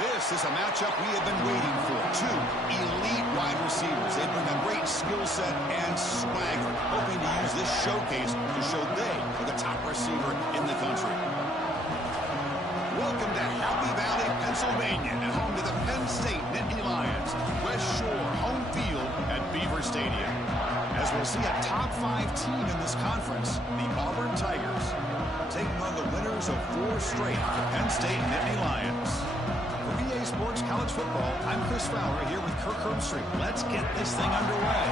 This is a matchup we have been waiting for. Two elite wide receivers. They bring a great skill set and swagger, hoping to use this showcase to show they are the top receiver in the country. Welcome to Happy Valley, Pennsylvania, and home to the Penn State Nittany Lions. West Shore home field at Beaver Stadium. As we'll see a top 5 team in this conference, the Auburn Tigers, taking on the winners of 4 straight, the Penn State Nittany Lions. For EA Sports College Football, I'm Chris Fowler here with Kirk Herbstreit. Let's get this thing underway.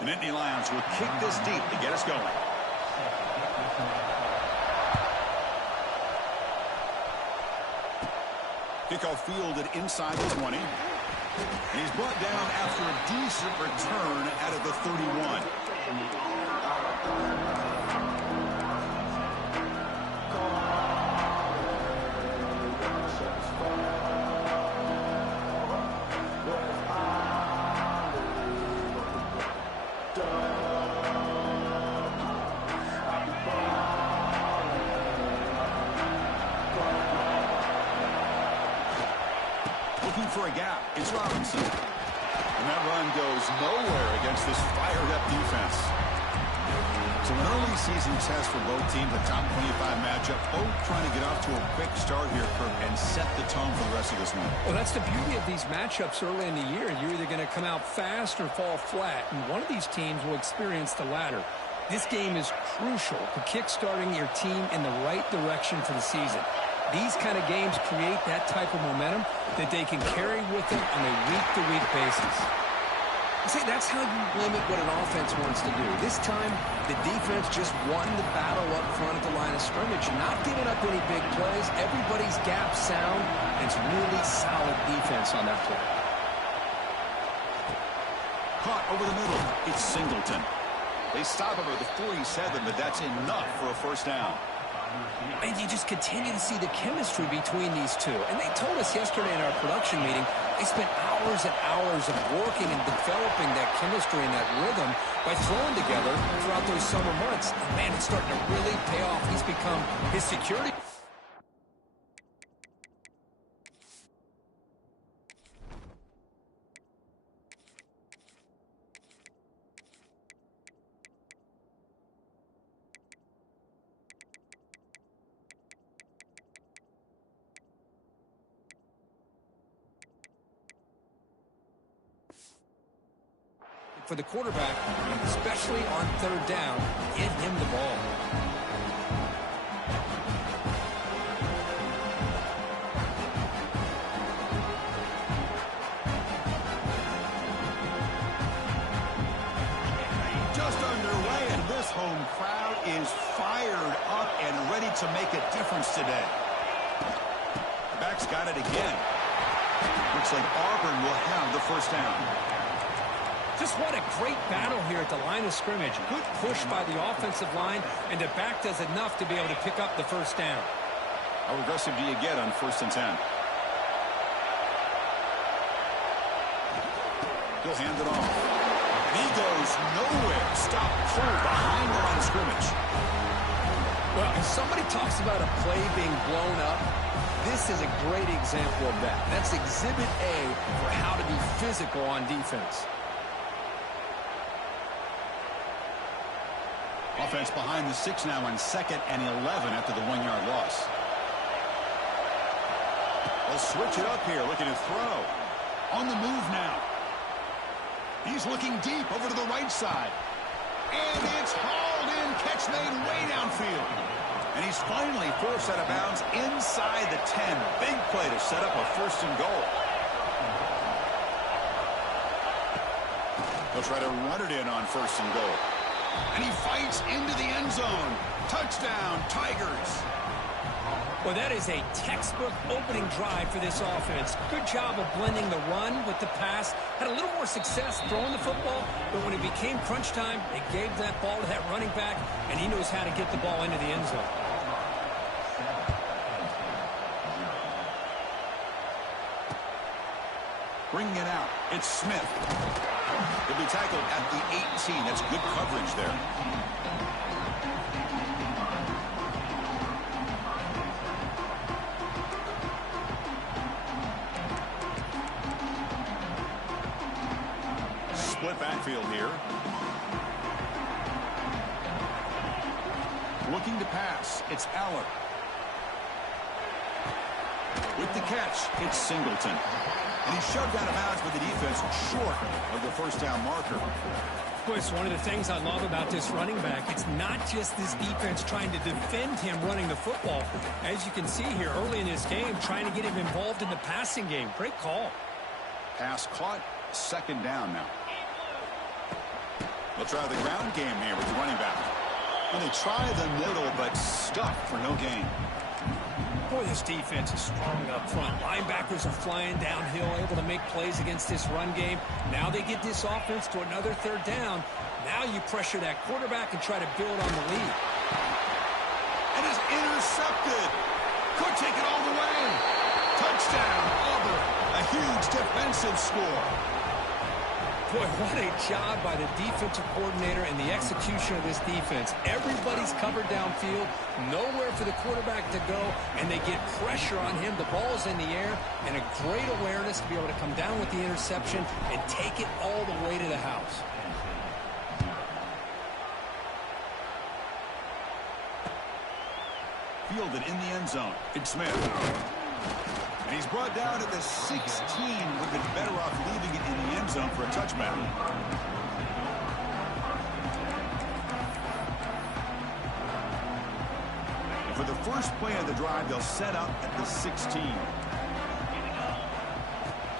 The Nittany Lions will kick this deep to get us going. Kickoff fielded inside the 20. And he's brought down after a decent return out of the 31. Looking for a gap. It's Robinson. And that run goes nowhere against this fired-up defense. So an early season test for both teams, a top 25 matchup, both trying to get off to a quick start here, Kirk, and set the tone for the rest of this one. Well, that's the beauty of these matchups early in the year. You're either going to come out fast or fall flat, and one of these teams will experience the latter. This game is crucial to kick-starting your team in the right direction for the season. These kind of games create that type of momentum that they can carry with them on a week-to-week basis. See, that's how you limit what an offense wants to do. This time, the defense just won the battle up front at the line of scrimmage, not giving up any big plays. Everybody's gap sound, and it's really solid defense on that play. Caught over the middle. It's Singleton. They stop him at the 47, but that's enough for a first down. And you just continue to see the chemistry between these two. And they told us yesterday in our production meeting, they spent hours and hours of working and developing that chemistry and that rhythm by throwing together throughout those summer months. And man, it's starting to really pay off. He's become his security. For the quarterback, especially on third down, get him the ball. Just underway, and this home crowd is fired up and ready to make a difference today. Back's got it again. Looks like Auburn will have the first down. Just what a great battle here at the line of scrimmage. Good push by the offensive line, and the back does enough to be able to pick up the first down. How aggressive do you get on 1st and 10? He'll hand it off. And he goes nowhere. Stop pulled behind the line of scrimmage. Well, if somebody talks about a play being blown up, this is a great example of that. That's Exhibit A for how to be physical on defense. Offense behind the 6 now on 2nd and 11 after the 1-yard loss. They'll switch it up here, looking to throw. On the move now. He's looking deep over to the right side. And it's hauled in. Catch made way downfield. And he's finally forced out of bounds inside the 10. Big play to set up a 1st and goal. They'll try to run it in on 1st and goal. And he fights into the end zone. Touchdown, Tigers. Well, that is a textbook opening drive for this offense. Good job of blending the run with the pass. Had a little more success throwing the football, but when it became crunch time, they gave that ball to that running back, and he knows how to get the ball into the end zone. Bringing it out, it's Smith. He'll be tackled at the 18. That's good coverage there. Split backfield here. Looking to pass, it's Aller. With the catch, it's Singleton. And he's shoved out of bounds with the defense short of the 1st down marker. Of course, one of the things I love about this running back, it's not just this defense trying to defend him running the football. As you can see here early in this game, trying to get him involved in the passing game. Great call. Pass caught, 2nd down now. They'll try the ground game here with the running back. And they try the middle, but stuck for no gain. Boy, this defense is strong up front. Linebackers are flying downhill, able to make plays against this run game. Now they get this offense to another 3rd down. Now you pressure that quarterback and try to build on the lead. And is intercepted. Could take it all the way. Touchdown, Auburn. A huge defensive score. Boy, what a job by the defensive coordinator and the execution of this defense. Everybody's covered downfield, nowhere for the quarterback to go, and they get pressure on him. The ball's in the air, and a great awareness to be able to come down with the interception and take it all the way to the house. Fielded in the end zone. It's Smith. And he's brought down at the 16. Would have been better off leaving it in the end zone for a touchback. And for the first play of the drive, they'll set up at the 16.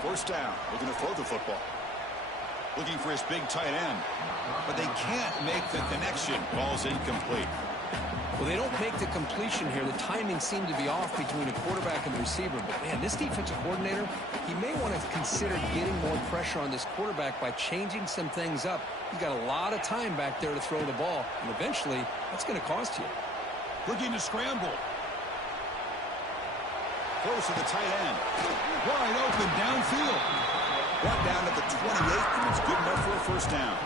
1st down, looking to throw the football. Looking for his big tight end. But they can't make the connection. Ball's incomplete. Well, they don't make the completion here. The timing seemed to be off between a quarterback and the receiver. But, man, this defensive coordinator, he may want to consider getting more pressure on this quarterback by changing some things up. He's got a lot of time back there to throw the ball, and eventually that's going to cost you. Looking to scramble. Close to the tight end. Wide open downfield. Brought down at the 28, and it's good enough for a 1st down.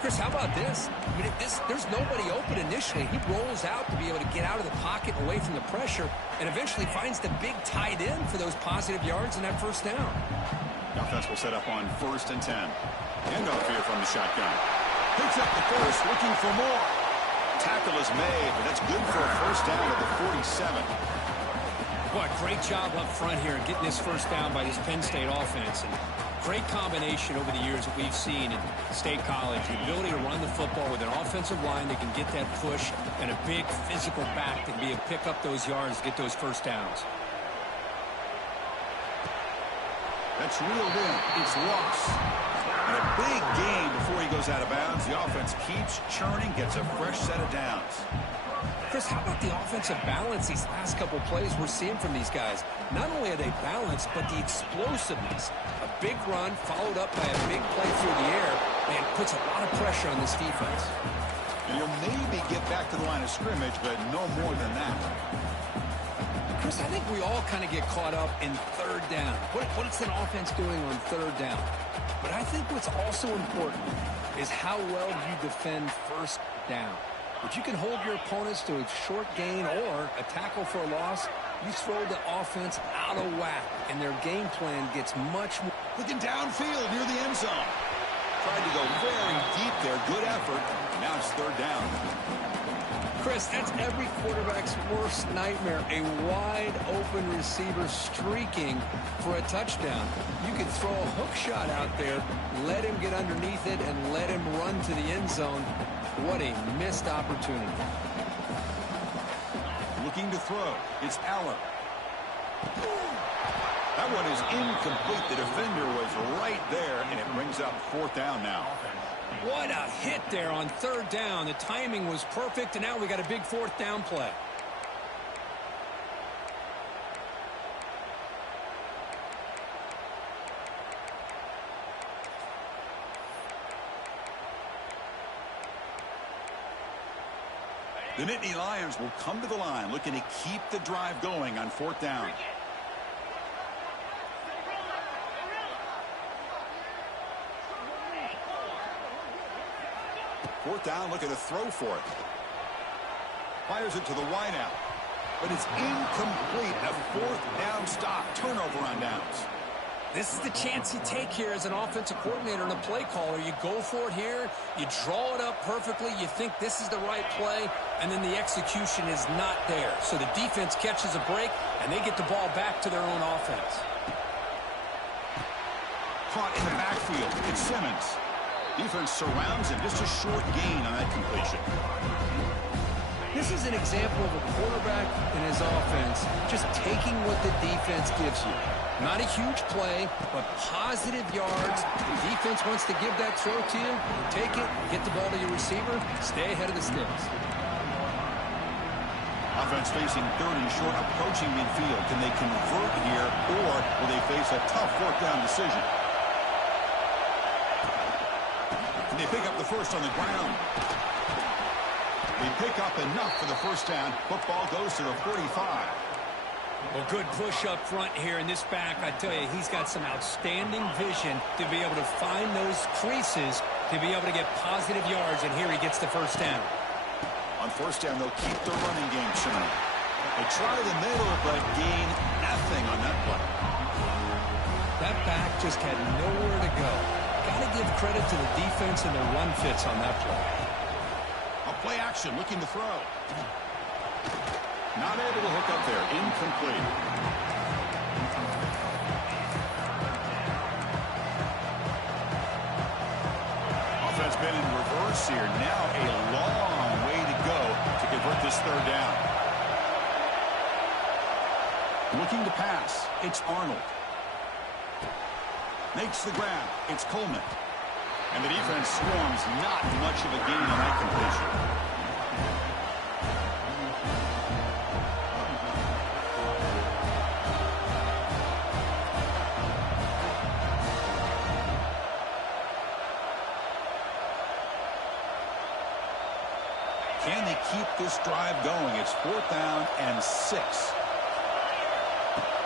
Chris, how about this? I mean, there's nobody open initially. He rolls out to be able to get out of the pocket away from the pressure and eventually finds the big tight end for those positive yards in that 1st down. The offense will set up on 1st and 10. Handoff here from the shotgun. Picks up the 1st, looking for more. Tackle is made, but that's good for a 1st down at the 47. Boy, great job up front here in getting this 1st down by this Penn State offense. And great combination over the years that we've seen in State College. The ability to run the football with an offensive line that can get that push and a big physical back to be able to pick up those yards, get those 1st downs. That's reeled in. It's lost. And a big gain before he goes out of bounds. The offense keeps churning, gets a fresh set of downs. Chris, how about the offensive balance these last couple plays we're seeing from these guys? Not only are they balanced, but the explosiveness. A big run followed up by a big play through the air, man, puts a lot of pressure on this defense. And you'll maybe get back to the line of scrimmage, but no more than that. Chris, I think we all kind of get caught up in 3rd down. What is an offense doing on 3rd down? But I think what's also important is how well you defend 1st down. If you can hold your opponents to a short gain or a tackle for a loss, you throw the offense out of whack, and their game plan gets much more. Looking downfield near the end zone. Tried to go very deep there. Good effort. Now it's 3rd down. Chris, that's every quarterback's worst nightmare. A wide-open receiver streaking for a touchdown. You can throw a hook shot out there, let him get underneath it, and let him run to the end zone. What a missed opportunity. Looking to throw. It's Aller. That one is incomplete. The defender was right there, and it brings up 4th down now. What a hit there on 3rd down. The timing was perfect, and now we got a big 4th down play. The Nittany Lions will come to the line looking to keep the drive going on 4th down. Fourth down, looking to throw for it. Fires it to the wideout. But it's incomplete. A 4th down stop. Turnover on downs. This is the chance you take here as an offensive coordinator and a play caller. You go for it here. You draw it up perfectly. You think this is the right play, and then the execution is not there. So the defense catches a break, and they get the ball back to their own offense. Caught in the backfield. It's Simmons. Defense surrounds him. Just a short gain on that completion. This is an example of a quarterback and his offense just taking what the defense gives you. Not a huge play, but positive yards. The defense wants to give that throw to you. You take it, get the ball to your receiver, stay ahead of the sticks. Offense facing 3rd and short, approaching midfield. Can they convert here, or will they face a tough 4th down decision? Can they pick up the first on the ground? They pick up enough for the 1st down. Football goes to the 45. Well, good push up front here in this back. I tell you, he's got some outstanding vision to be able to find those creases to be able to get positive yards, and here he gets the 1st down. On 1st down, they'll keep the running game turning. They try the middle, but gain nothing on that play. That back just had nowhere to go. Got to give credit to the defense and their run fits on that play. A play action, looking to throw. Not able to hook up there. Incomplete. Offense been in reverse here. Now a long way to go to convert this 3rd down. Looking to pass. It's Arnold. Makes the grab. It's Coleman. And the defense swarms. Not much of a gain on that completion. Can they keep this drive going? It's 4th down and 6.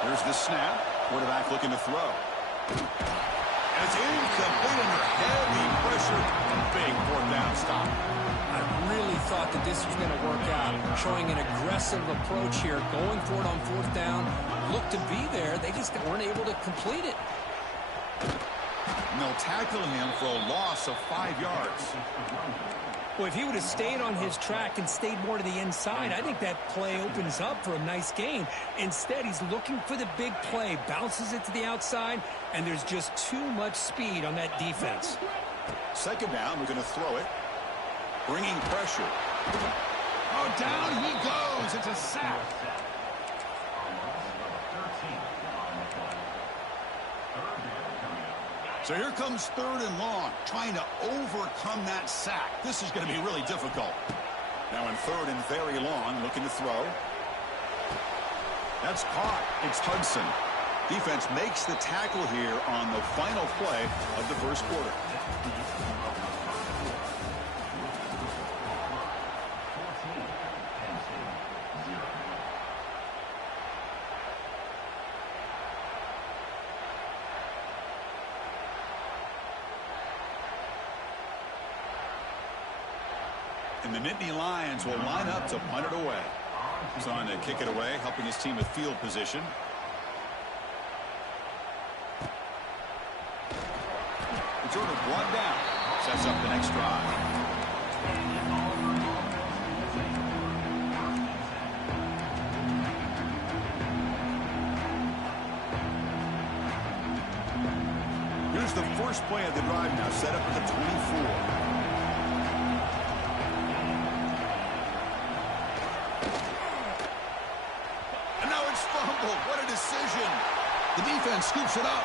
Here's the snap. Quarterback looking to throw. And it's incomplete under heavy pressure. Big 4th down stop. I really thought that this was going to work out. Showing an aggressive approach here. Going for it on 4th down. Looked to be there. They just weren't able to complete it. And they'll tackle him for a loss of 5 yards. Well, if he would have stayed on his track and stayed more to the inside, I think that play opens up for a nice gain. Instead, he's looking for the big play, bounces it to the outside, and there's just too much speed on that defense. 2nd down, we're going to throw it. Bringing pressure. Oh, down he goes. It's a sack. So here comes 3rd and long, trying to overcome that sack. This is going to be really difficult. Now in 3rd and very long, looking to throw. That's caught. It's Hudson. Defense makes the tackle here on the final play of the 1st quarter. And the Nittany Lions will line up to punt it away. He's on to kick it away, helping his team with field position. It's ordered 1 down. Sets up the next drive. Here's the first play of the drive now, set up at the 24. What a decision. The defense scoops it up.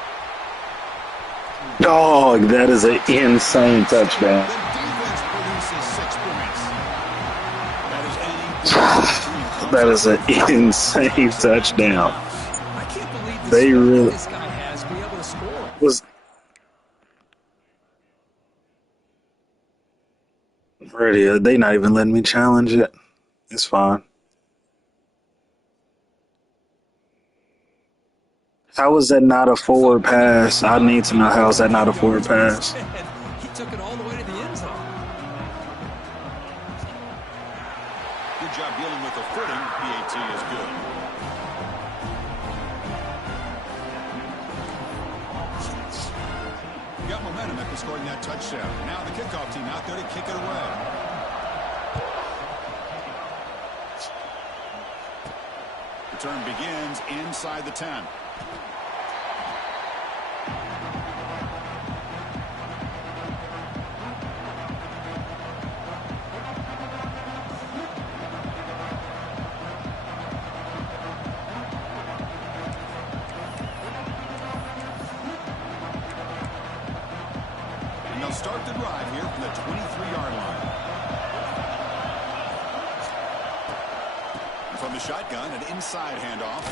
Dog, that is an insane touchdown. The defense produces 6 points. That is That is an insane touchdown. I can't believe the They speed really this guy has to be able to score. was ready. They not even letting me challenge it. It's fine. How is that not a forward pass? I need to know how is that not a forward pass. He took it all the way to the end zone. good job dealing with the footing. PAT is good. Got momentum after scoring that touchdown. Now the kickoff team out there to kick it away. Return begins inside the 10. And they'll start the drive here from the 23-yard line. From the shotgun, an inside handoff.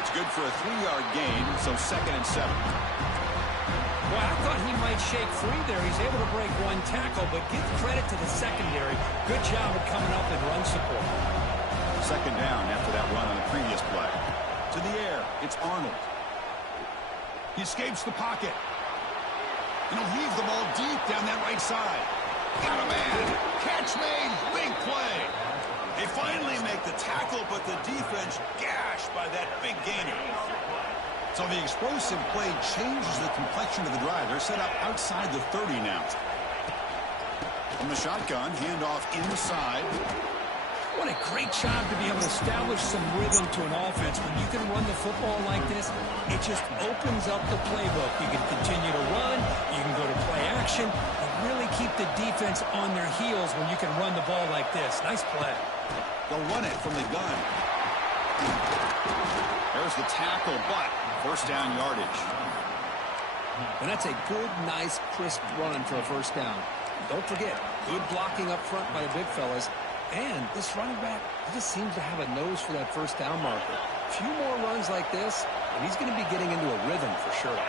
It's good for a 3-yard gain, so 2nd and 7. Well, I thought he might shake free there. He's able to break one tackle, but give credit to the secondary. Good job of coming up and run support. 2nd down after that run on the previous play. To the air, it's Arnold. He escapes the pocket. And he'll heave the ball deep down that right side. Got a man. Catch made. Big play. They finally make the tackle, but the defense gashed by that big gainer. So the explosive play changes the complexion of the drive. They're set up outside the 30 now. From the shotgun, handoff inside. What a great job to be able to establish some rhythm to an offense. When you can run the football like this, it just opens up the playbook. You can continue to run, you can go to play action, and really keep the defense on their heels when you can run the ball like this. Nice play. They'll run it from the gun. There's the tackle, but first down yardage. And that's a good, nice, crisp run for a first down. Don't forget, good blocking up front by the big fellas. And this running back, he just seems to have a nose for that first down marker. A few more runs like this, and he's going to be getting into a rhythm for sure.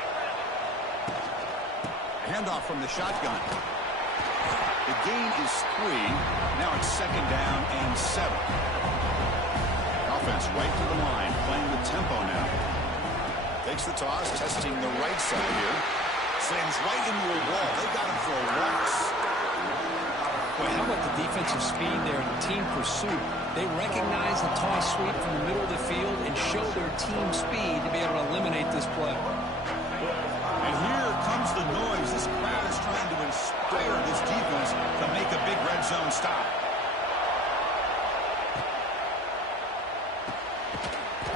Handoff from the shotgun. The gain is 3. Now it's 2nd down and 7. Offense right to the line, playing with tempo now. Takes the toss, testing the right side here. Slams right into a wall. They got him for a loss. Boy, how about the defensive speed there and the team pursuit? They recognize the toss sweep from the middle of the field and show their team speed to be able to eliminate this play. And here comes the noise. This crowd is trying to inspire this defense to make a big red zone stop.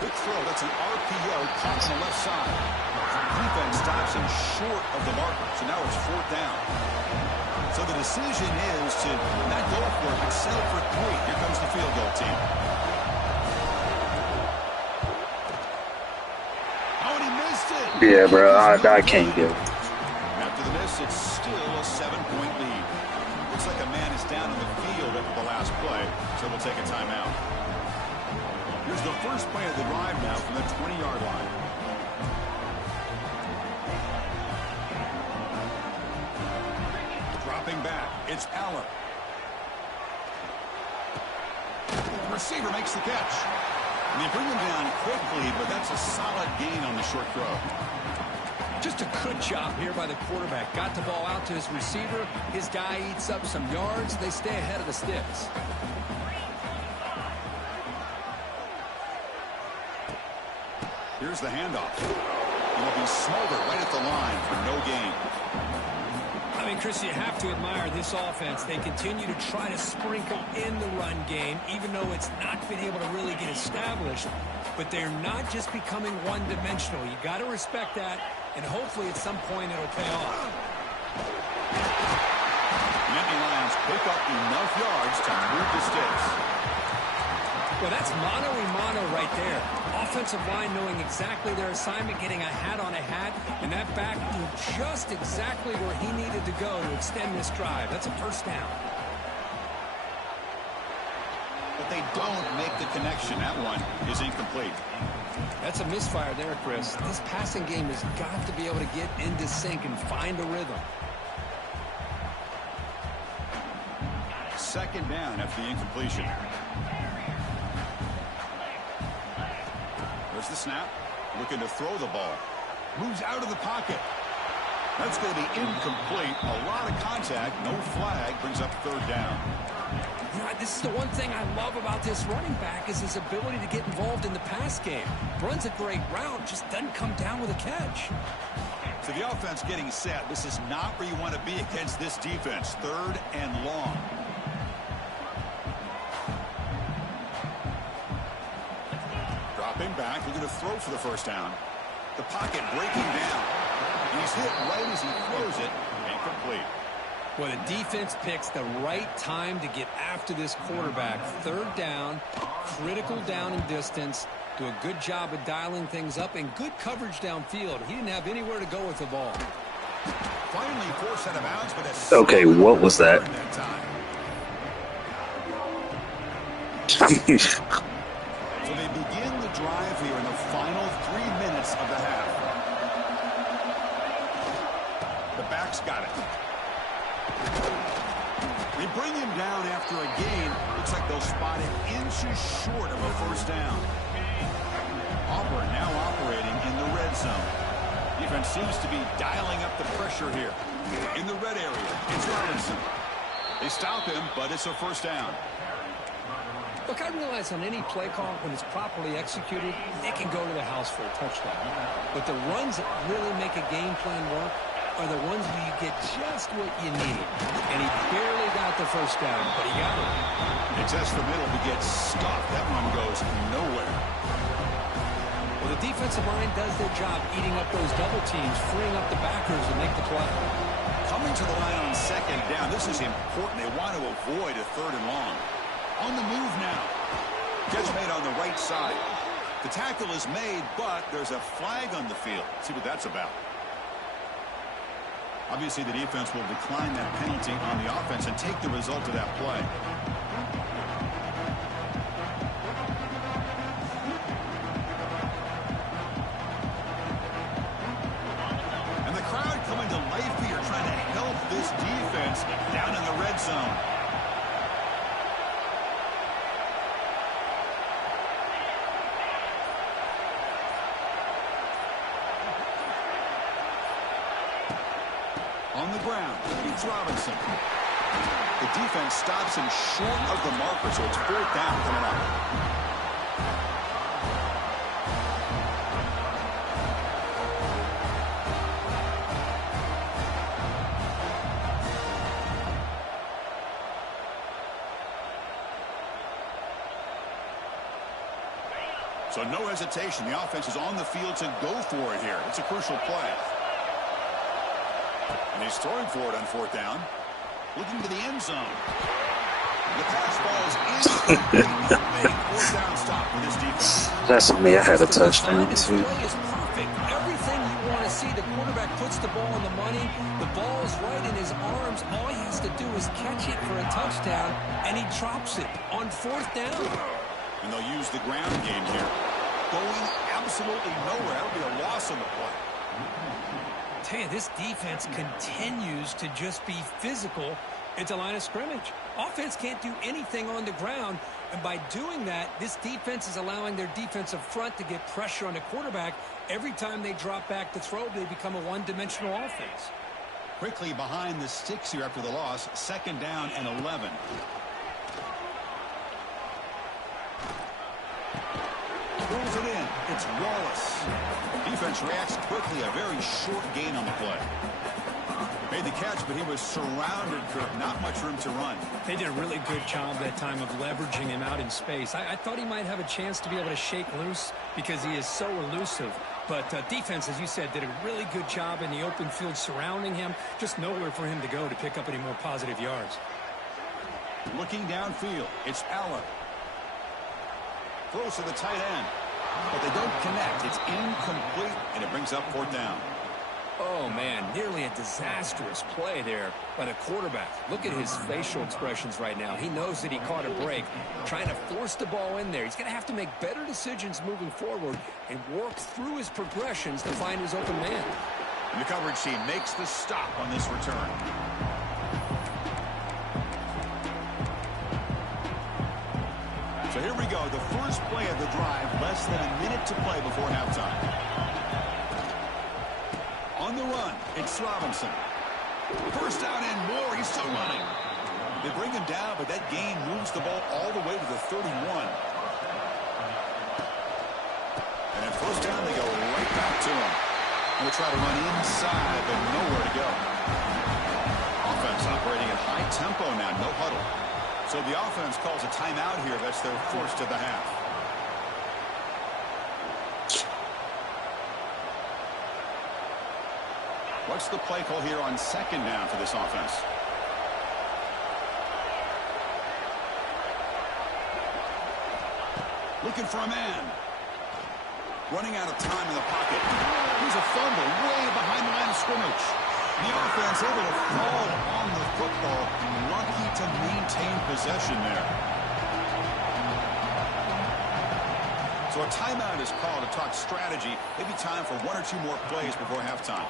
Quick throw. That's an RPO caught on the left side. Defense stops him short of the marker. So now it's 4th down. So the decision is to not go for it, but settle for 3. Here comes the field goal team. Oh, and he missed it. Yeah, bro, I can't get it. After the miss, it's still a 7-point lead. Looks like a man is down in the field after the last play, so we'll take a timeout. Here's the first play of the drive now from the 20-yard line. Dropping back, it's Allen. The receiver makes the catch. And they bring him down quickly, but that's a solid gain on the short throw. Just a good job here by the quarterback. Got the ball out to his receiver. His guy eats up some yards. They stay ahead of the sticks. Here's the handoff. It'll be Smolder right at the line for no gain. I mean, Chris, you have to admire this offense. They continue to try to sprinkle in the run game, even though it's not been able to really get established. But they're not just becoming one-dimensional. You got to respect that, and hopefully at some point it'll pay off. Nittany Lions pick up enough yards to move the sticks. Well, that's mano-a-mano right there. Offensive line knowing exactly their assignment, getting a hat on a hat, and that back knew just exactly where he needed to go to extend this drive. That's a first down. But they don't make the connection. That one is incomplete. That's a misfire there, Chris. This passing game has got to be able to get into sync and find a rhythm. Second down after the incompletion. There's the snap. Looking to throw the ball. Moves out of the pocket. That's going to be incomplete. A lot of contact. No flag. Brings up third down. Yeah, this is the one thing I love about this running back is his ability to get involved in the pass game. Runs a great route, just doesn't come down with a catch. So the offense getting set. This is not where you want to be against this defense. Third and long. Dropping back, looking to throw for the first down. The pocket breaking down. He's hit right as he throws it. Incomplete. Well, the defense picks the right time to get after this quarterback. Third down, critical down and distance. Do a good job of dialing things up and good coverage downfield. He didn't have anywhere to go with the ball. Finally forced out of bounds, but Okay, what was that? So they begin the drive here in the final 3 minutes of the half. The back's got it. They bring him down after a gain. Looks like they'll spot it inches short of a first down. Auburn now operating in the red zone. Defense seems to be dialing up the pressure here. In the red area, it's Robinson. They stop him, but it's a first down. Look, I realize on any play call, when it's properly executed, it can go to the house for a touchdown. But the runs that really make a game plan work are the ones where you get just what you need. And he barely got the first down, but he got it. They test the middle to get stuffed. That one goes nowhere. Well, the defensive line does their job eating up those double teams, freeing up the backers to make the play. Coming to the line on second down, this is important. They want to avoid a third and long. On the move now. Catch made on the right side. The tackle is made, but there's a flag on the field. Let's see what that's about. Obviously, the defense will decline that penalty on the offense and take the result of that play. And the crowd coming to life here, trying to help this defense down in the red zone. On the ground, it's Robinson. The defense stops him short of the marker, so it's fourth down coming up. So no hesitation. The offense is on the field to go for it here. It's a crucial play. And he's throwing for it on fourth down. Looking to the end zone. The pass ball is in. Fourth down stop for this defense. That's on me. I had a touchdown This too. play is perfect. Everything you want to see. The quarterback puts the ball on the money. The ball is right in his arms. All he has to do is catch it for a touchdown, and he drops it on fourth down. And they'll use the ground game here. Going absolutely nowhere. That'll be a loss on the play. Tell you, this defense continues to just be physical at the line of scrimmage. Offense can't do anything on the ground, and by doing that, this defense is allowing their defensive front to get pressure on the quarterback. Every time they drop back to throw, they become a one-dimensional offense. Quickly behind the sticks here after the loss. Second down and 11. Pulls it in. It's Wallace. Defense reacts quickly. A very short gain on the play. Made the catch, but he was surrounded, Kirk. Not much room to run. They did a really good job that time of leveraging him out in space. I thought he might have a chance to be able to shake loose because he is so elusive. But defense, as you said, did a really good job in the open field surrounding him. Just nowhere for him to go to pick up any more positive yards. Looking downfield, it's Allen. Throws to the tight end. But they don't connect. It's incomplete, and it brings up fourth down. Oh, man, nearly a disastrous play there by the quarterback. Look at his facial expressions right now. He knows that he caught a break, trying to force the ball in there. He's going to have to make better decisions moving forward and work through his progressions to find his open man. And the coverage team makes the stop on this return. So here we go, the first play of the drive, less than a minute to play before halftime. On the run, it's Robinson. First down and more, he's still running. They bring him down, but that gain moves the ball all the way to the 31. And at first down, they go right back to him. They'll try to run inside, but nowhere to go. Offense operating at high tempo now, no huddle. So the offense calls a timeout here. That's their first of the half. What's the play call here on second down for this offense? Looking for a man. Running out of time in the pocket. Here's a fumble way behind the line of scrimmage. The offense able to fall on the football. Lucky to maintain possession there. So a timeout is called to talk strategy. Maybe time for one or two more plays before halftime.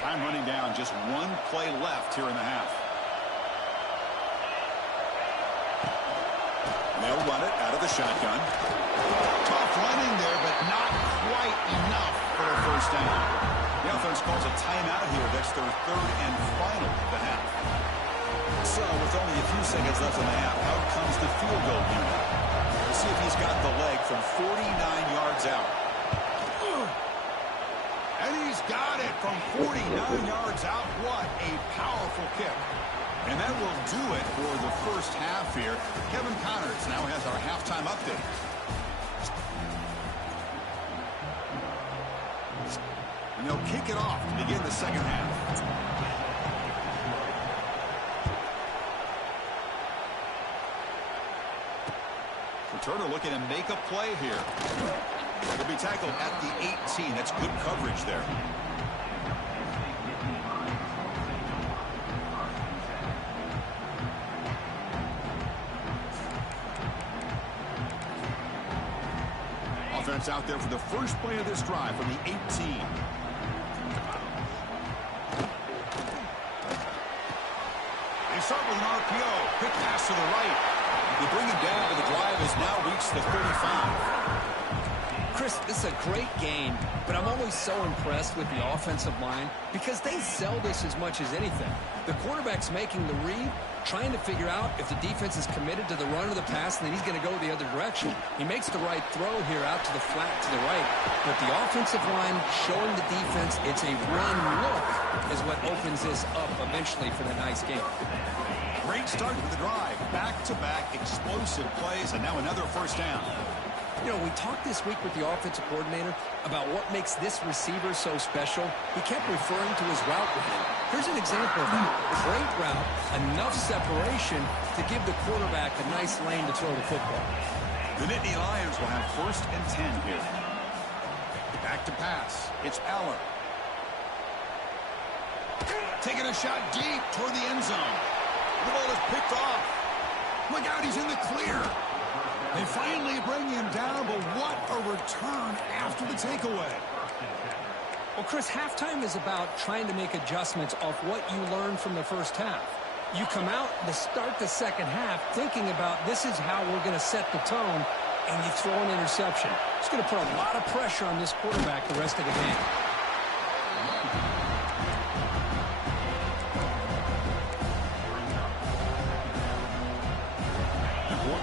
Time running down, just one play left here in the half. They'll run it out of the shotgun. Tough running there, but not quite enough for a first down. The offense calls a timeout here. That's their third and final of the half. So with only a few seconds left in the half, out comes the field goal unit. We'll see if he's got the leg from 49 yards out. And he's got it from 49 yards out. What a powerful kick. And that will do it for the first half here. Kevin Connors now has our halftime update. And they'll kick it off to begin the second half. Turner looking to make a play here. Will be tackled at the 18. That's good coverage there. Offense out there for the first play of this drive from the 18. They start with an RPO. Quick pass to the right. They bring him down, but the drive has now reached the 35. Chris, this is a great game, but I'm always so impressed with the offensive line because they sell this as much as anything. The quarterback's making the read, trying to figure out if the defense is committed to the run or the pass, and then he's going to go the other direction. He makes the right throw here out to the flat to the right, but the offensive line showing the defense it's a run look is what opens this up eventually for the nice game. Great start to the drive. Back-to-back explosive plays, and now another first down. You know, we talked this week with the offensive coordinator about what makes this receiver so special. He kept referring to his route with him. Here's an example of that. Great route, enough separation to give the quarterback a nice lane to throw the football. The Nittany Lions will have 1st and 10 here. Back to pass. It's Aller. Taking a shot deep toward the end zone. The ball is picked off. Look out, he's in the clear. They finally bring him down, but what a return after the takeaway. Well, Chris, halftime is about trying to make adjustments off what you learned from the first half. You come out to start the second half thinking about this is how we're going to set the tone, and you throw an interception. It's going to put a lot of pressure on this quarterback the rest of the game.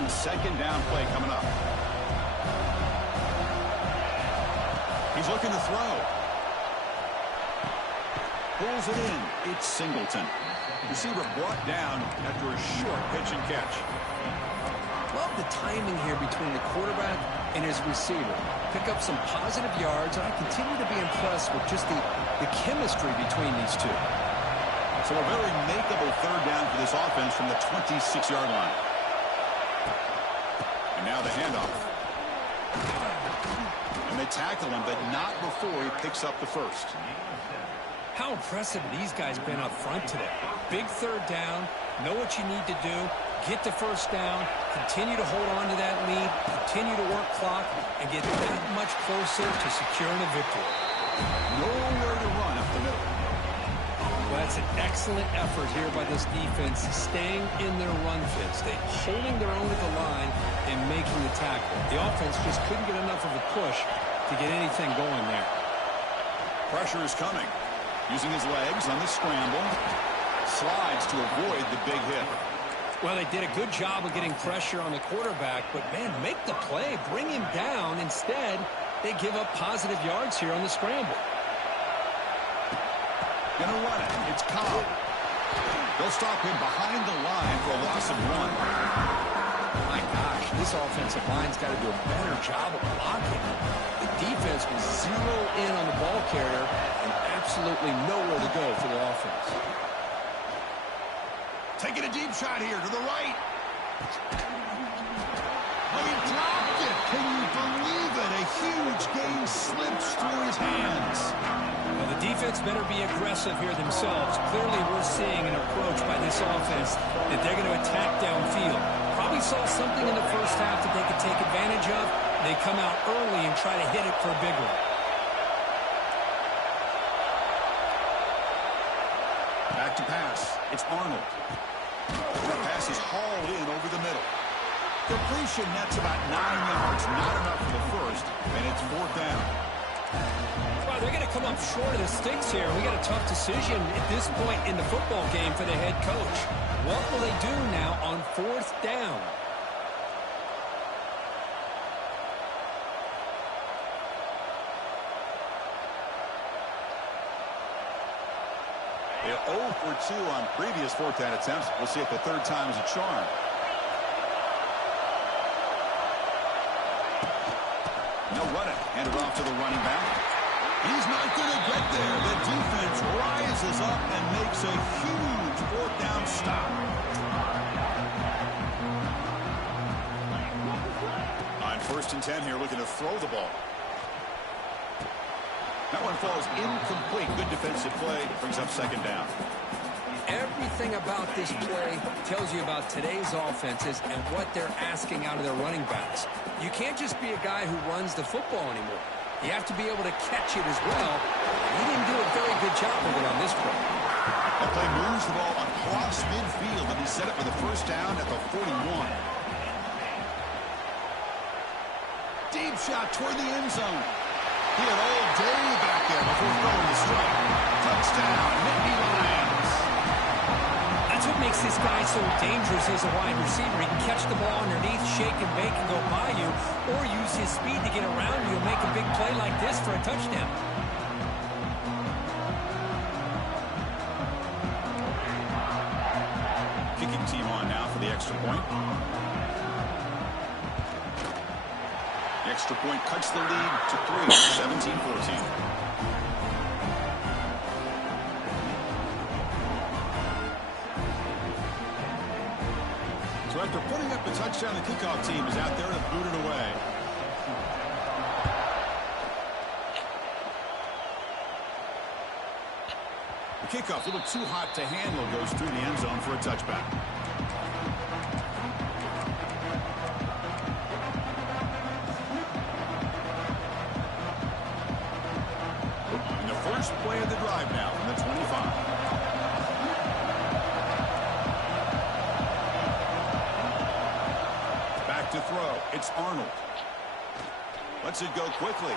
Second down play coming up. He's looking to throw. Pulls it in. It's Singleton. Receiver brought down after a short pitch and catch. Love the timing here between the quarterback and his receiver. Pick up some positive yards, and I continue to be impressed with just the chemistry between these two. So a very makeable third down for this offense from the 26-yard line. And now the handoff. And they tackle him, but not before he picks up the first. How impressive these guys been up front today. Big third down, know what you need to do, get the first down, continue to hold on to that lead, continue to work clock, and get that much closer to securing a victory. Nowhere to run up the middle. Well, that's an excellent effort here by this defense, staying in their run fits. They holding their own at the line and making the tackle. The offense just couldn't get enough of a push to get anything going there. Pressure is coming. Using his legs on the scramble. Slides to avoid the big hit. Well, they did a good job of getting pressure on the quarterback, but, man, make the play, bring him down. Instead, they give up positive yards here on the scramble. Gonna run it. It's Cobb. They'll stop him behind the line for a loss of 1. My gosh, this offensive line's got to do a better job of blocking. The defense will zero in on the ball carrier and absolutely nowhere to go for the offense. Taking a deep shot here to the right. Oh, he dropped it. Can you believe it? A huge gain slips through his hands. Well, the defense better be aggressive here themselves. Clearly, we're seeing an approach by this offense that they're going to attack downfield. Probably saw something in the first half that they could take advantage of. They come out early and try to hit it for a big one. Back to pass. It's Arnold. The pass is hauled in over the middle. Completion nets about 9 yards. Not enough for the first, and it's 4th down. Well, they're going to come up short of the sticks here. We got a tough decision at this point in the football game for the head coach. What will they do now on 4th down? They're 0 for 2 on previous 4th down attempts. We'll see if the third time is a charm. They'll run it. Hand it off to the running back. He's not going to get there. The defense rises up and makes a huge 4th down stop. On 1st and 10 here, looking to throw the ball. That one falls incomplete. Good defensive play. Brings up 2nd down. Everything about this play tells you about today's offenses and what they're asking out of their running backs. You can't just be a guy who runs the football anymore. You have to be able to catch it as well. He didn't do a very good job of it on this play. That play moves the ball across midfield, and he set it for the 1st down at the 41. Deep shot toward the end zone. He had all day back there before throwing the strike. Touchdown, Nittany Lions. That's what makes this guy so dangerous as a wide receiver. He can catch the ball underneath, shake and bake and go by you, or use his speed to get around you and make a big play like this for a touchdown. Kicking team on now for the extra point. The extra point cuts the lead to 3, 17-14. So after putting up the touchdown, the kickoff team is out there to boot it away. The kickoff, a little too hot to handle, goes through the end zone for a touchback. And the first play of the drive now from the 25. To throw. It's Arnold. Lets it go quickly.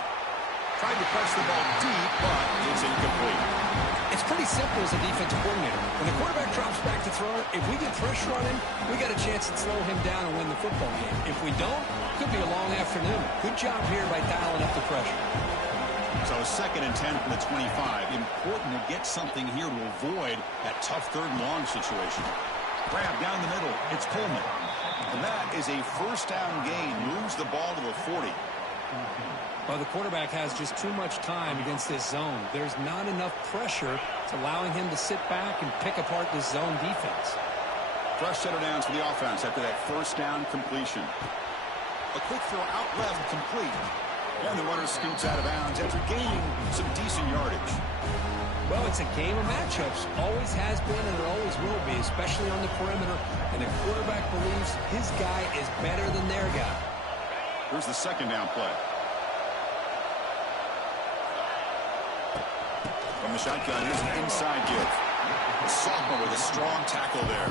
Tried to press the ball deep, but it's incomplete. It's pretty simple as a defensive coordinator. When the quarterback drops back to throw, if we get pressure on him, we got a chance to slow him down and win the football game. If we don't, could be a long afternoon. Good job here by dialing up the pressure. So 2nd and 10 from the 25. Important to get something here to avoid that tough 3rd and long situation. Grab down the middle. It's Coleman. And that is a first down gain. Moves the ball to the 40. Well, the quarterback has just too much time against this zone. There's not enough pressure to allowing him to sit back and pick apart this zone defense. Fresh set of downs for the offense after that first down completion. A quick throw out left, complete. And the runner scoots out of bounds after gaining some decent yardage. Well, it's a game of matchups. Always has been and it always will be, especially on the perimeter. And the quarterback believes his guy is better than their guy. Here's the second down play. From the shotgun, here's an inside give. A sophomore with a strong tackle there.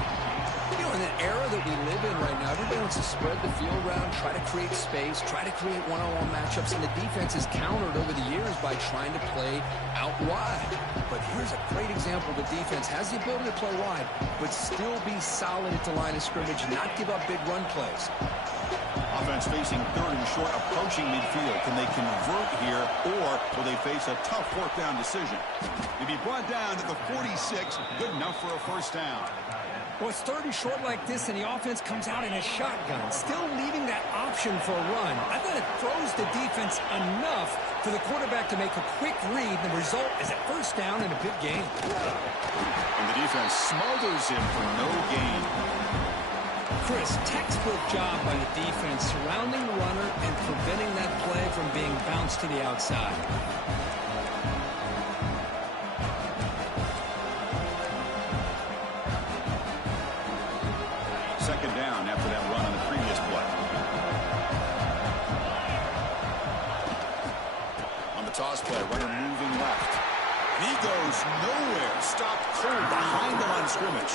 You know, in an era that we live in right now, everybody wants to spread the field around, try to create space, try to create one-on-one matchups, and the defense is countered over the years by trying to play out wide. But here's a great example. The defense has the ability to play wide, but still be solid at the line of scrimmage and not give up big run plays. Offense facing third and short, approaching midfield. Can they convert here, or will they face a tough fourth down decision? To be brought down at the 46, good enough for a first down. Well, it's third and short like this, and the offense comes out in a shotgun, still leaving that option for a run. I thought it throws the defense enough for the quarterback to make a quick read. The result is a first down and a big gain. And the defense smothers him for no gain. Chris, textbook job by the defense surrounding the runner and preventing that play from being bounced to the outside. Second down after that run on the previous play. On the toss play, runner moving left. He goes nowhere. Stopped cold behind the line of scrimmage.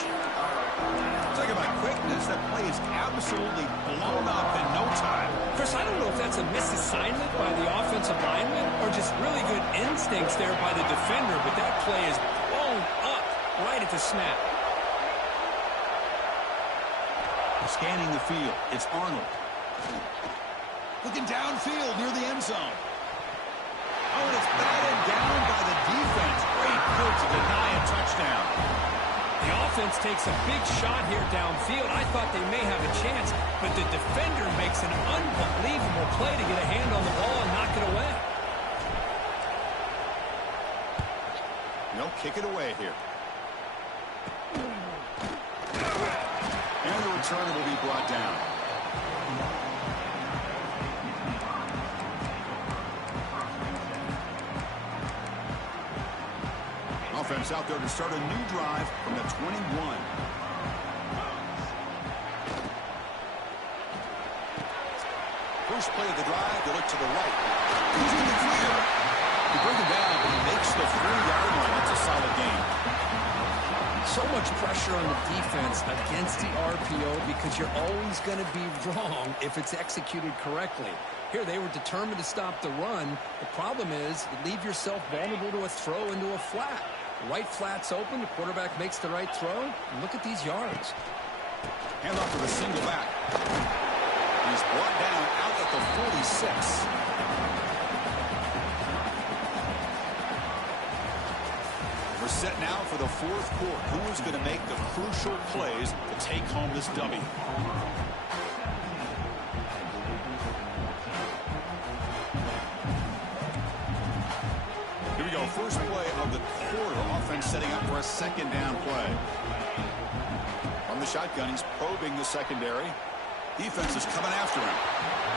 Talking about quickness, that play is absolutely blown up in no time. Chris, I don't know if that's a misassignment by the offensive lineman or just really good instincts there by the defender, but that play is blown up right at the snap. Scanning the field, it's Arnold. Looking downfield near the end zone. Oh, and it's batted down by the defense. Great play to deny a touchdown. The offense takes a big shot here downfield. I thought they may have a chance, but the defender makes an unbelievable play to get a hand on the ball and knock it away. No, kick it away here. And the returner will be brought down. Offense out there to start a new drive from the 21. First play of the drive, they look to the right. He's in the clear. He brings him down, but he makes the 3-yard line. That's a solid gain. So much pressure on the defense against the RPO because you're always going to be wrong if it's executed correctly. Here, they were determined to stop the run. The problem is you leave yourself vulnerable to a throw into a flat. The right flat's open. The quarterback makes the right throw. And look at these yards. Hand off to the single back. He's brought down out at the 46. We're set now for the fourth quarter. Who is going to make the crucial plays to take home this W? Here we go. First play of the quarter. Offense setting up for a second down play. From the shotgun, he's probing the secondary. Defense is coming after him.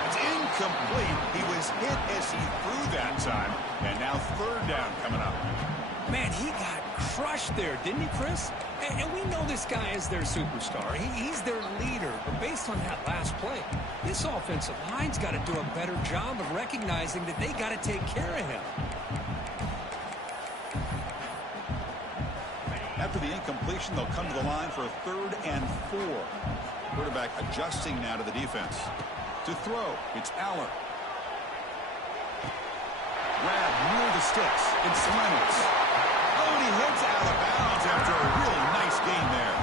It's incomplete. He was hit as he threw that time. And now third down coming up. Man, he got crushed there, didn't he, Chris? And we know this guy is their superstar. He's their leader. But based on that last play, this offensive line's got to do a better job of recognizing that they got to take care of him. After the incompletion, they'll come to the line for a 3rd and 4. Quarterback adjusting now to the defense. To throw, it's Aller. Grab near the sticks. It's Reynolds. Oh, and he heads out of bounds after a really nice gain there.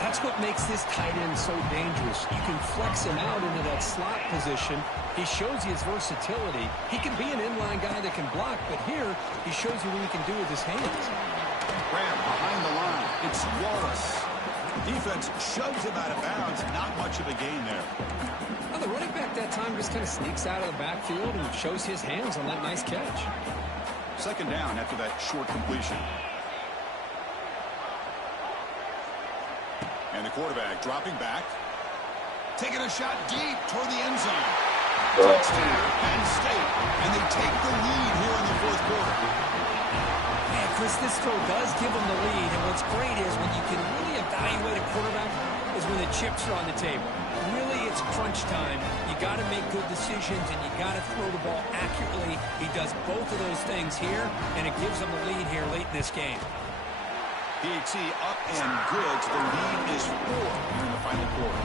That's what makes this tight end so dangerous. You can flex him out into that slot position. He shows you his versatility. He can be an inline guy that can block, but here he shows you what he can do with his hands. Grab behind the line. It's Wallace. Defense shoves him out of bounds. Not much of a gain there. Well, the running back that time just kind of sneaks out of the backfield and shows his hands on that nice catch. Second down after that short completion. And the quarterback dropping back. Taking a shot deep toward the end zone. Touchdown, Penn State. And they take the lead here in the fourth quarter. Yeah, Chris, this throw does give them the lead. And what's great is when you can really evaluate a quarterback is when the chips are on the table. Really, it's crunch time. You got to make good decisions, and you got to throw the ball accurately. He does both of those things here, and it gives them the lead here late in this game. PAT up and good. So the lead is 4 here in the final quarter.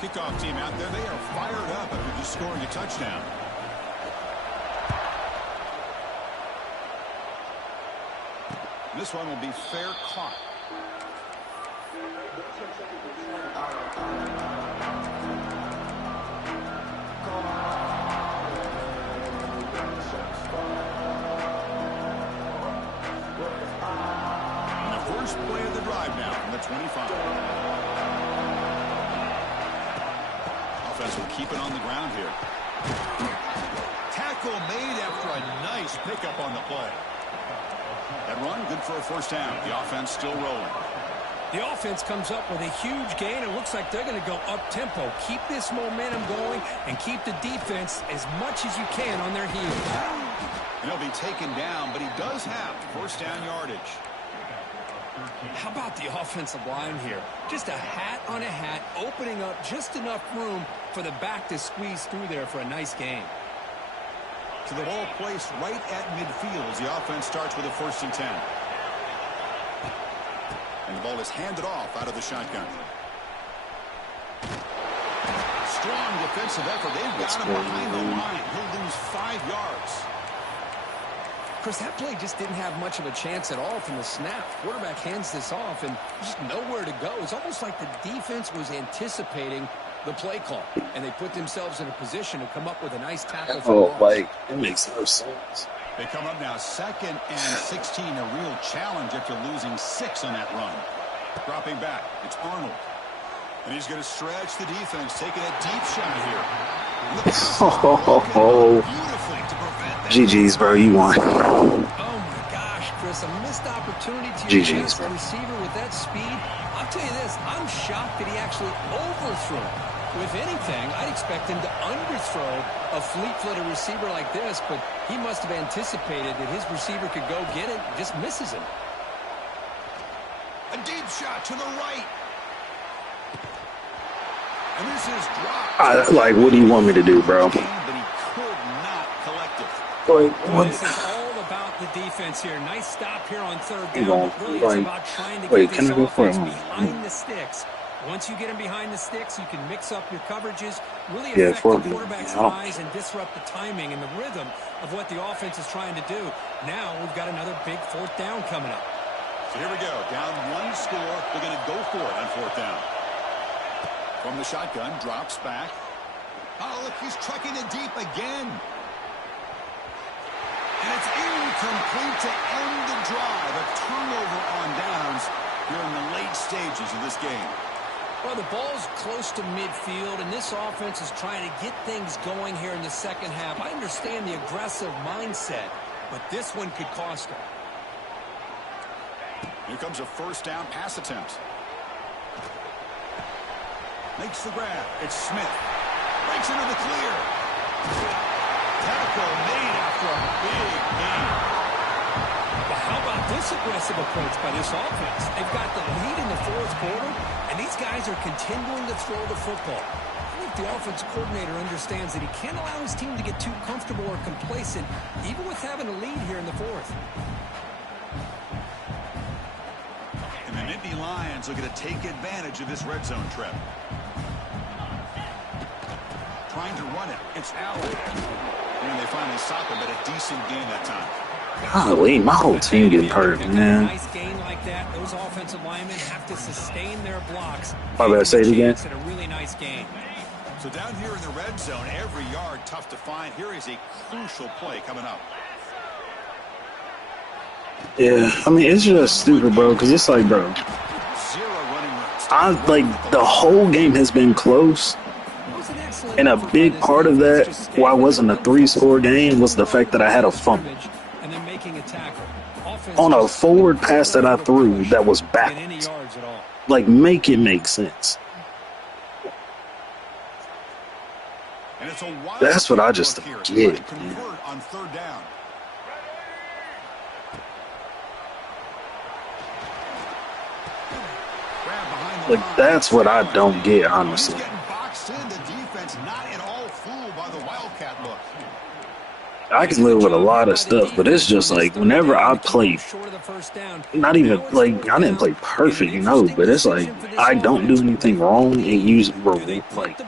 Kickoff team out there. They are fired up after just scoring a touchdown. This one will be fair caught. And the first play of the drive now from the 25. Offense will keep it on the ground here. Tackle made after a nice pickup on the play. That run, good for a first down. The offense still rolling. The offense comes up with a huge gain. It looks like they're going to go up-tempo. Keep this momentum going and keep the defense as much as you can on their heels. And he'll be taken down, but he does have first down yardage. How about the offensive line here? Just a hat on a hat, opening up just enough room for the back to squeeze through there for a nice gain. So the ball placed right at midfield as the offense starts with a 1st and 10. And the ball is handed off out of the shotgun. Strong defensive effort. They've got him behind the line. He'll lose 5 yards. Chris, that play just didn't have much of a chance at all from the snap. Quarterback hands this off and just nowhere to go. It's almost like the defense was anticipating the play call, and they put themselves in a position to come up with a nice tackle. Oh, like, it makes no sense. They come up now 2nd and 16, a real challenge after losing 6 on that run. Dropping back, it's Arnold. And he's going to stretch the defense, taking a deep shot here. Beautifully to prevent that. GG's, bro, you won. Oh, my gosh, Chris, a missed opportunity to your best receiver with that speed. I'll tell you this, I'm shocked that he actually overthrew it. If anything, I'd expect him to underthrow a fleet-footed receiver like this, but he must have anticipated that his receiver could go get it, just misses him. A deep shot to the right. And this is dropped. Like, what do you want me to do, bro? But he could not collect it. This is all about the defense here. Nice stop here on 3rd down. It really is about trying to get this offense behind the sticks. Once you get him behind the sticks, you can mix up your coverages, really affect the quarterback's eyes and disrupt the timing and the rhythm of what the offense is trying to do. Now we've got another big 4th down coming up. So here we go. Down 1 score. They're going to go for it on 4th down. From the shotgun, drops back. Oh, look, he's trucking it deep again. And it's incomplete to end the drive. A turnover on downs here in the late stages of this game. Well, the ball's close to midfield, and this offense is trying to get things going here in the second half. I understand the aggressive mindset, but this one could cost them. Here comes a 1st down pass attempt. Makes the grab. It's Smith. Breaks into the clear. Tackle made after a big gain. Well, how about this aggressive approach by this offense? They've got the lead in the 4th quarter, and these guys are continuing to throw the football. I think the offensive coordinator understands that he can't allow his team to get too comfortable or complacent, even with having a lead here in the 4th. And the Nittany Lions looking to take advantage of this red zone trip. Trying to run it. It's Allen. And they finally stop him, but a decent game that time. Golly, my whole team getting hurt, man. Nice gain like that. Those offensive linemen have to sustain their blocks. My bad, say it again. A really nice game. So down here in the red zone, every yard tough to find. Here is a crucial play coming up. Yeah, I mean, it's just stupid, bro, because it's like, bro, Zero running room. I like the whole game has been close, It was an excellent and a effort by big this part of defense. that, Just why staying it with it, wasn't a three-score unforcing game, was third the down fact at the that I had line a of fumble scrimmage and then making a tackle. Offense on a just couldn't forward put pass that I together a threw push that was to get any backwards. yards at all. Like, make it make sense. And it's a wild That's what I kick just look here. don't Trying get, to man. convert on third down. Grab behind the Like, line. that's what I don't get, He's honestly. getting boxed in. The defense not at all fooled by the Wildcat look. I can live with a lot of stuff, but it's just like whenever I play, not even like I didn't play perfect, but it's like I don't do anything wrong and use like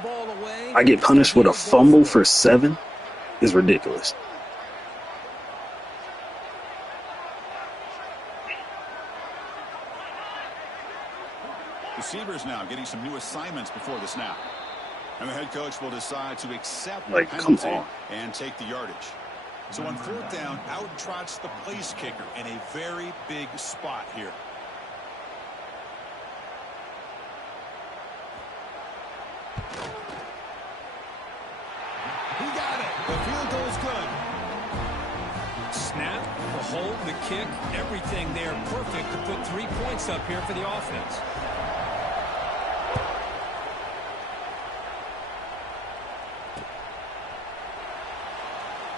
I get punished with a fumble for 7 is ridiculous. Receivers now getting some new assignments before the snap. And the head coach will decide to accept the Like, come penalty on. and take the yardage. So on fourth down, out trots the place kicker in a very big spot here. He got it. The field goal's good. Snap, the hold, the kick, everything there perfect to put 3 points up here for the offense.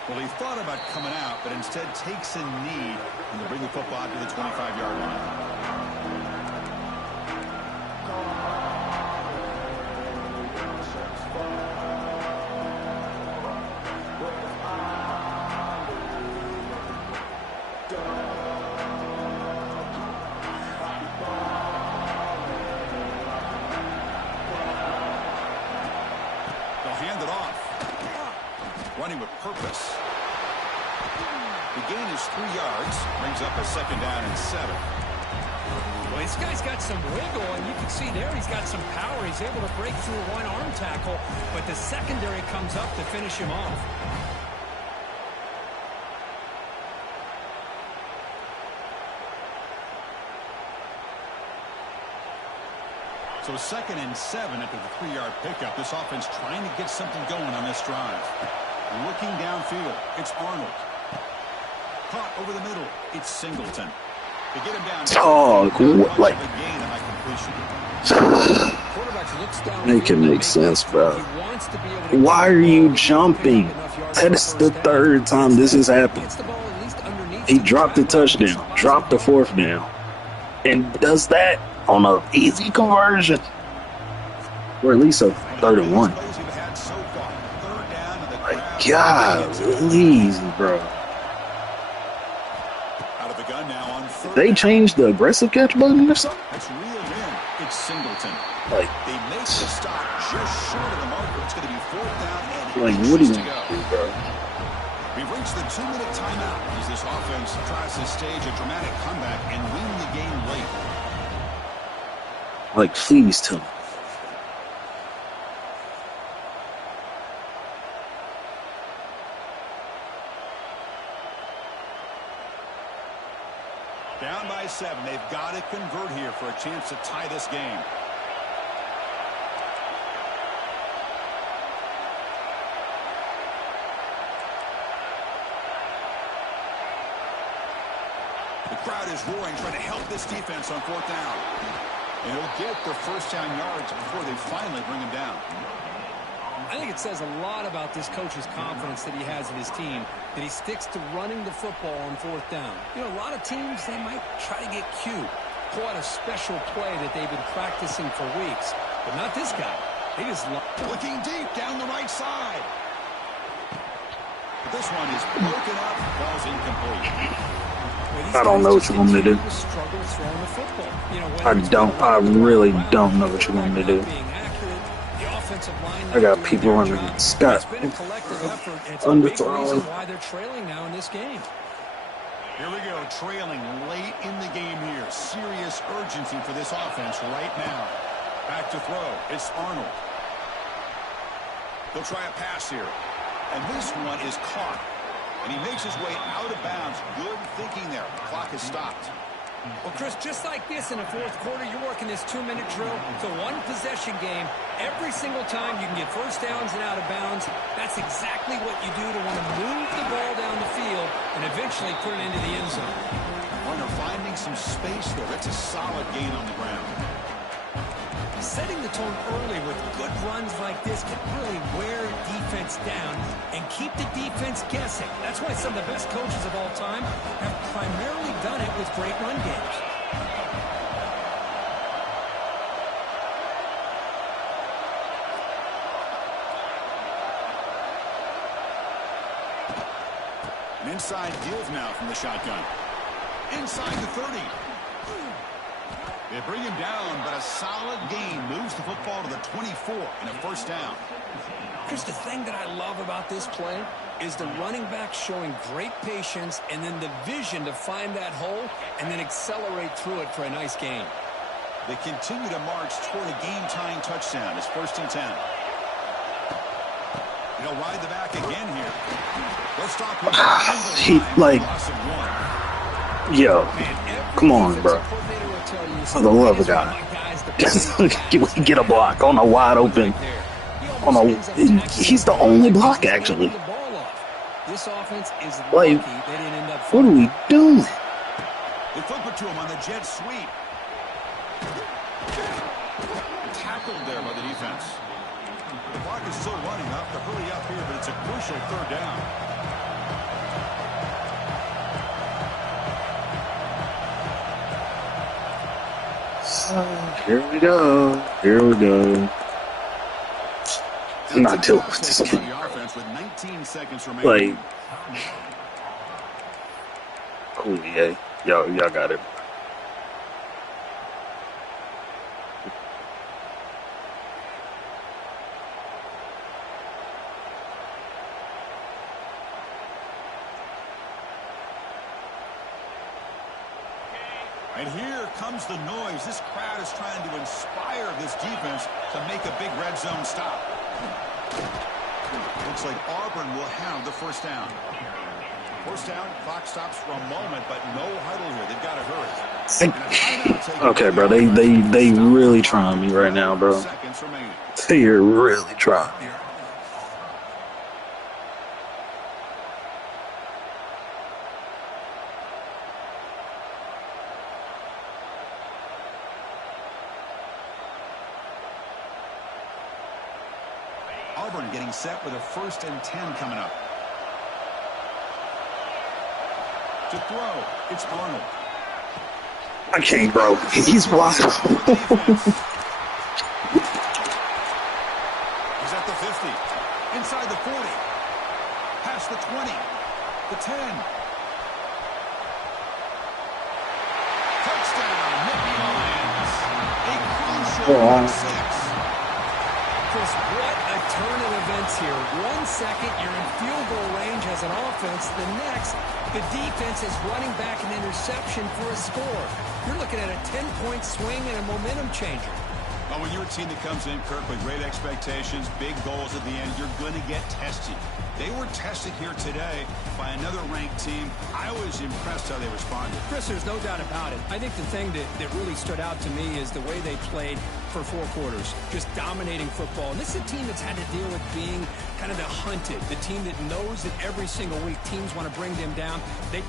Well, he thought about coming out, but instead takes a knee and to bring the football to the 25-yard line. They'll hand it off. Running with purpose. The gain is 3 yards. Brings up a second down and 7. Well, this guy's got some wiggle, and you can see there he's got some power. He's able to break through one arm tackle, but the secondary comes up to finish him off. So 2nd and 7 after the 3-yard pickup. This offense trying to get something going on this drive. Looking downfield, it's Arnold. Caught over the middle, it's Singleton. To get him down. Like, make it make sense, bro. Why are you jumping? That is the 3rd time this has happened. He dropped the touchdown, dropped the 4th down, and does that on an easy conversion, or at least a 3rd and 1. Like, God, please, bro. Out of the gun now on Did 3rd. they changed the aggressive catch button or something? That's reeled in. It's Singleton. Like, They make the stop just short of the marker. It's going to be 4th down and like, what do inches you to go. do, bro? We've reached the 2-minute timeout as this offense tries to stage a dramatic comeback and win the game late. Like, please tell me. Down by 7. They've got to convert here for a chance to tie this game. The crowd is roaring, trying to help this defense on 4th down. And he'll get the 1st down yards before they finally bring him down. I think it says a lot about this coach's confidence that he has in his team, that he sticks to running the football on 4th down. You know, a lot of teams, they might try to get cute, pull out a special play that they've been practicing for weeks, but not this guy. They just looking deep down the right side. But this one is broken up, ball's incomplete. I don't know what you want me to do. I really don't know what you want me to do. I got people running Scott underthrown. Why they're trailing now in this game. Here we go, trailing late in the game here. Serious urgency for this offense right now. Back to throw. It's Arnold. They'll try a pass here. And this one is caught. And he makes his way out of bounds. Good thinking there. The clock has stopped. Well, Chris, just like this in the fourth quarter, you're working this 2-minute drill. It's a one-possession game. Every single time you can get first downs and out of bounds. That's exactly what you do to want to move the ball down the field and eventually put it into the end zone. When they're finding some space there, it's a solid gain on the ground. Setting the tone early with good runs like this can really wear defense down and keep the defense guessing. That's why some of the best coaches of all time have primarily done it with great run games. An inside give now from the shotgun. Inside the 30. They bring him down, but a solid gain moves the football to the 24 and a first down. Chris, the thing that I love about this play is the running back showing great patience and then the vision to find that hole and then accelerate through it for a nice gain. They continue to march toward a game-tying touchdown. It's 1st and 10. He'll ride the back again here. They'll stop him. Yo, come on, bro. For the love of God. Get a block on a wide open. He's the only block, actually. This offense is like, what are we doing? They flip it to him on the jet sweep. Tackled there by the defense. The clock is still running up to hurry up here, but it's a crucial 3rd down. Here we go. Here we go. Not till like, cool, yeah. Y'all got it. And here comes the noise. This crowd is trying to inspire this defense to make a big red zone stop. Looks like Auburn will have the first down. First down, clock stops for a moment, but no huddle here. They've got to hurry. Okay, bro, they really trying me right now, bro. They're really trying me. Auburn getting set with a 1st and 10 coming up. To throw, it's Arnold. I can't, bro. He's blocked. He's at the 50. Inside the 40. Past the 20. The 10. Touchdown, Nittany Lions. A crucial 6. Chris, what a turn of events here. 1 second, you're in field goal range as an offense. The next, the defense is running back an interception for a score. You're looking at a 10-point swing and a momentum changer. Well, when you're a team that comes in, Kirk, with great expectations, big goals at the end, you're going to get tested. They were tested here today by another ranked team. I was impressed how they responded. Chris, there's no doubt about it. I think the thing that really stood out to me is the way they played for 4 quarters, just dominating football. And this is a team that's had to deal with being kind of the hunted, the team that knows that every single week teams want to bring them down. They